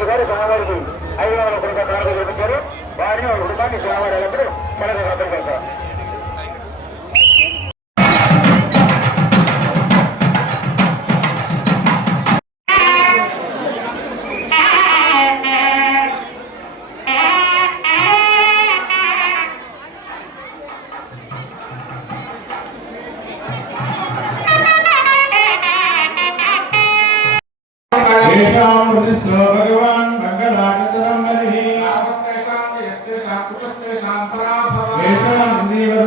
రెడ్డి గారు స్వామివారికి అయ్యవారి కుటుంబ కానుక చూపించారు. వారిని ఒక కుటుంబాన్ని స్వామివారి ఎల్లప్పుడూ మనకు సందర్శిస్తారు. भगवान मंगलाचरण हरि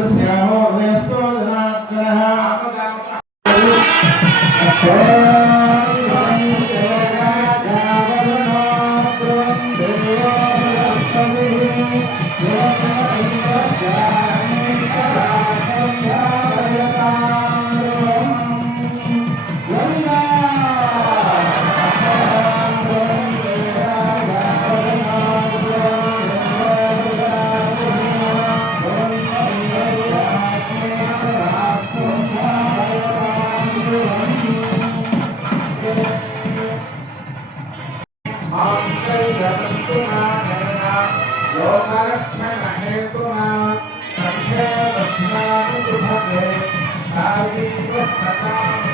श्यामो हृदयस्थो जनार्दनः Amen.